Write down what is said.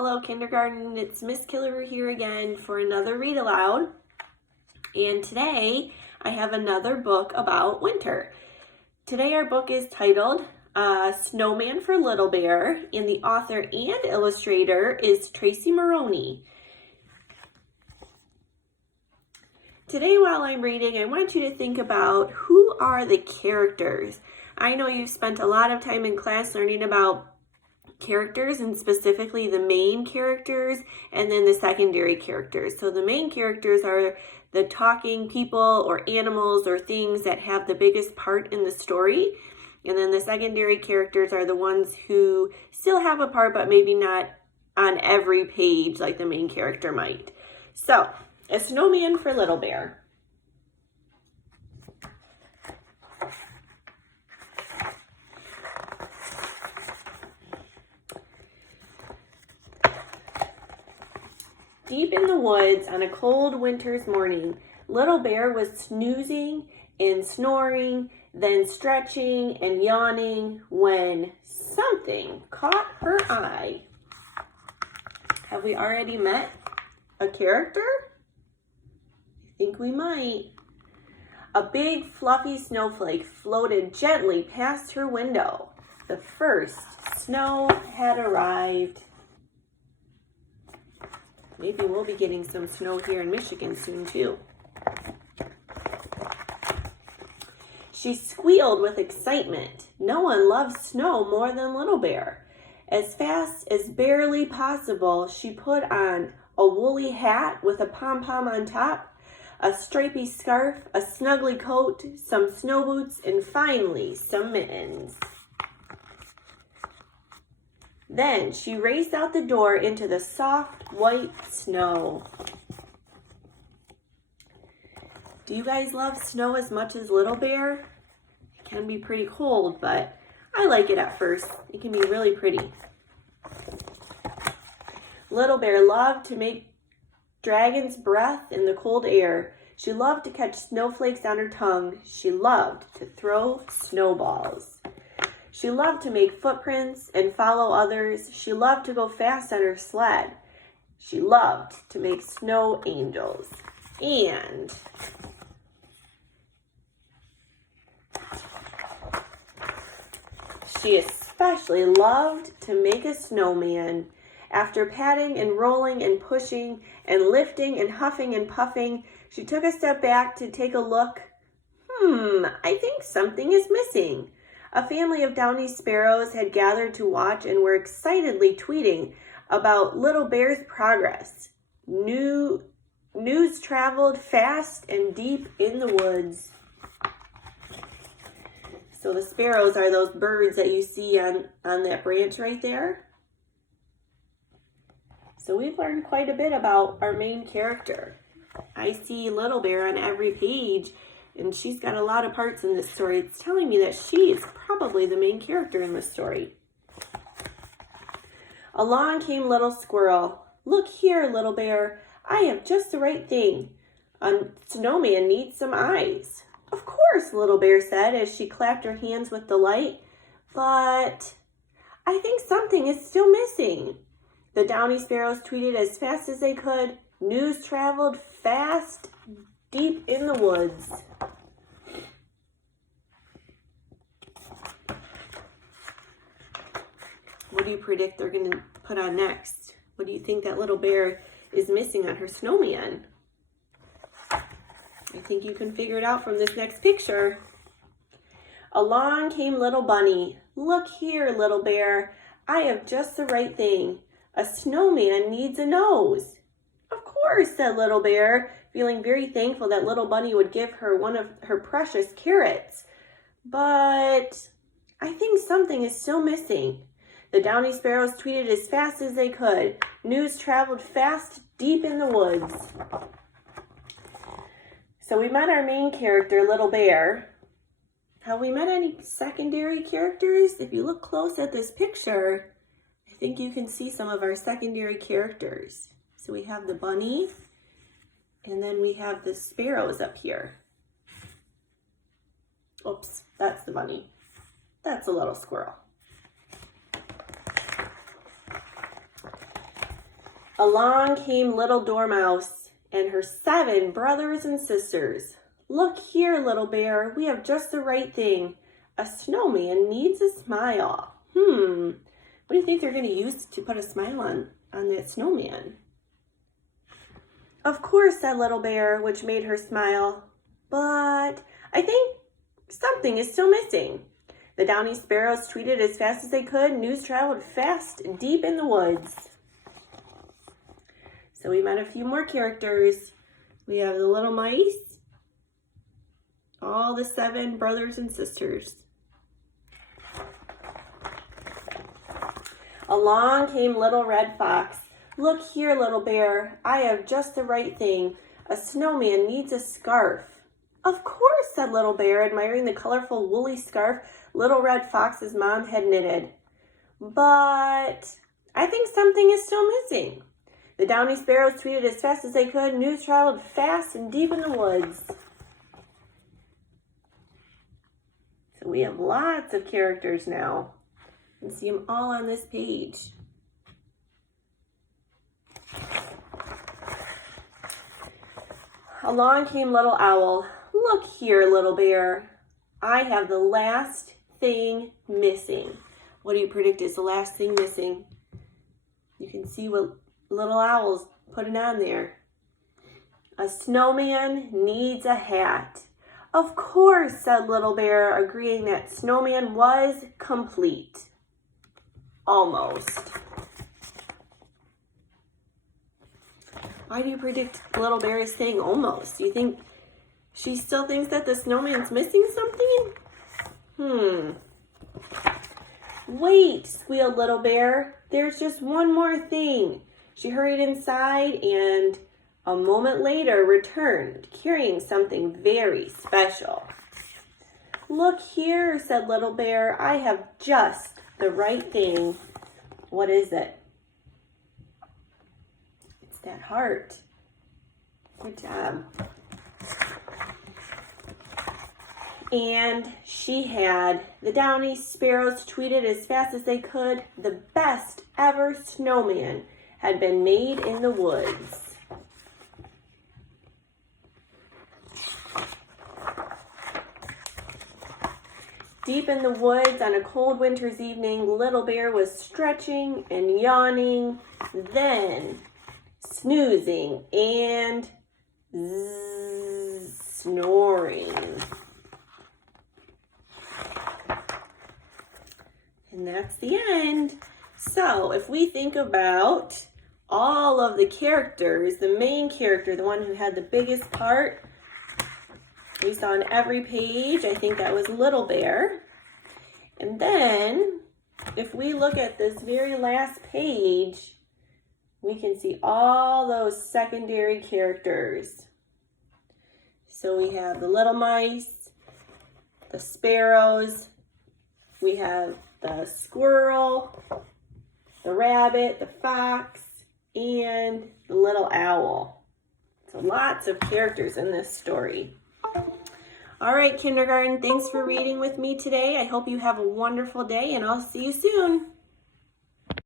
Hello kindergarten, it's Miss Killer here again for another read aloud. And today I have another book about winter. Today our book is titled Snowman for Little Bear, and the author and illustrator is Tracy Maroney. Today while I'm reading, I want you to think about who are the characters. I know you've spent a lot of time in class learning about characters, and specifically the main characters and then the secondary characters. So the main characters are the talking people or animals or things that have the biggest part in the story. And then the secondary characters are the ones who still have a part, but maybe not on every page like the main character might. So, A Snowman for Little Bear. Deep in the woods on a cold winter's morning, Little Bear was snoozing and snoring, then stretching and yawning when something caught her eye. Have we already met a character? I think we might. A big fluffy snowflake floated gently past her window. The first snow had arrived. Maybe we'll be getting some snow here in Michigan soon too. She squealed with excitement. No one loves snow more than Little Bear. As fast as barely possible, she put on a woolly hat with a pom-pom on top, a stripy scarf, a snuggly coat, some snow boots, and finally some mittens. Then she raced out the door into the soft white snow. Do you guys love snow as much as Little Bear? It can be pretty cold, but I like it at first. It can be really pretty. Little Bear loved to make dragon's breath in the cold air. She loved to catch snowflakes on her tongue. She loved to throw snowballs. She loved to make footprints and follow others. She loved to go fast on her sled. She loved to make snow angels. And she especially loved to make a snowman. After patting and rolling and pushing and lifting and huffing and puffing, she took a step back to take a look. I think something is missing. A family of downy sparrows had gathered to watch and were excitedly tweeting about Little Bear's progress. News traveled fast and deep in the woods. So the sparrows are those birds that you see on that branch right there. So we've learned quite a bit about our main character. I see Little Bear on every page, and she's got a lot of parts in this story. It's telling me that she is probably the main character in this story. Along came Little Squirrel. Look here, Little Bear. I have just the right thing. A snowman needs some eyes. Of course, Little Bear said as she clapped her hands with delight. But I think something is still missing. The downy sparrows tweeted as fast as they could. News traveled fast, deep in the woods. What do you predict they're going to put on next? What do you think that Little Bear is missing on her snowman? I think you can figure it out from this next picture. Along came Little Bunny. Look here, Little Bear. I have just the right thing. A snowman needs a nose. Of course, said Little Bear, feeling very thankful that Little Bunny would give her one of her precious carrots. But I think something is still missing. The downy sparrows tweeted as fast as they could. News traveled fast, deep in the woods. So we met our main character, Little Bear. Have we met any secondary characters? If you look close at this picture, I think you can see some of our secondary characters. So we have the bunny, and then we have the sparrows up here. Oops, that's the bunny. That's a little squirrel. Along came little Dormouse and her 7 brothers and sisters. Look here, little bear, we have just the right thing. A snowman needs a smile. What do you think they're going to use to put a smile on that snowman? Of course, said little bear, which made her smile. But I think something is still missing. The downy sparrows tweeted as fast as they could. News traveled fast deep in the woods. So we met a few more characters. We have the little mice, all the 7 brothers and sisters. Along came little red fox. Look here, little bear, I have just the right thing. A snowman needs a scarf. Of course, said little bear, admiring the colorful woolly scarf little red fox's mom had knitted. But I think something is still missing. The downy sparrows tweeted as fast as they could. News traveled fast and deep in the woods. So we have lots of characters now. You can see them all on this page. Along came little owl. Look here, little bear. I have the last thing missing. What do you predict is the last thing missing? You can see what little owl's putting on there. A snowman needs a hat. Of course, said little bear, agreeing that snowman was complete. Almost. Why do you predict little bear is saying almost? Do you think she still thinks that the snowman's missing something? Wait, squealed little bear. There's just one more thing. She hurried inside and a moment later returned, carrying something very special. Look here, said little bear. I have just the right thing. What is it? It's that heart. Good job. And she had. The downy sparrows tweeted as fast as they could. The best ever snowman had been made in the woods. Deep in the woods on a cold winter's evening, little bear was stretching and yawning, then snoozing and snoring. And that's the end. So if we think about all of the characters, the main character, the one who had the biggest part, we saw on every page, I think that was Little Bear. And then, if we look at this very last page, we can see all those secondary characters. So we have the little mice, the sparrows, we have the squirrel, the rabbit, the fox, and the little owl. So lots of characters in this story. All right, kindergarten, thanks for reading with me today. I hope you have a wonderful day, and I'll see you soon.